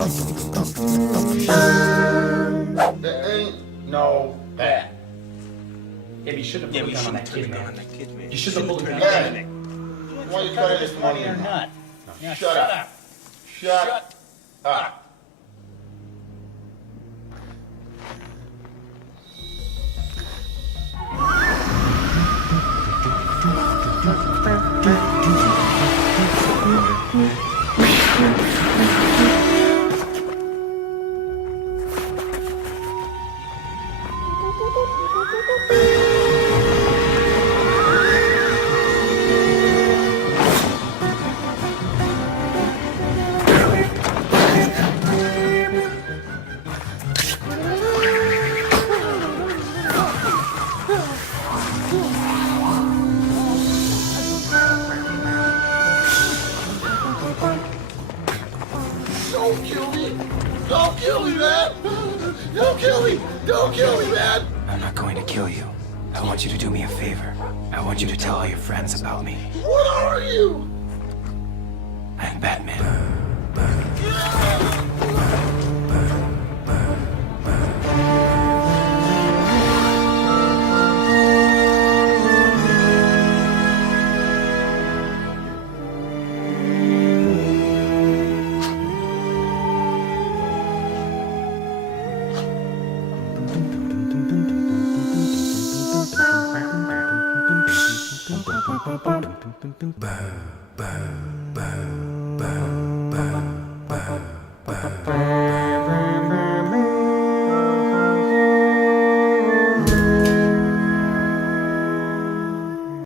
There ain't no that. Yeah, you shouldn't have put a gun on that kid, man. You should have pulled a gun on Hey, that. why you cut this money or not? Yeah, Shut up. Shut up. Don't kill me! Don't kill me, man! Don't kill me! Don't kill me, man! I'm not going to kill you. I want you to do me a favor. I want you to tell all your friends about me. What are you? I'm Batman. Ba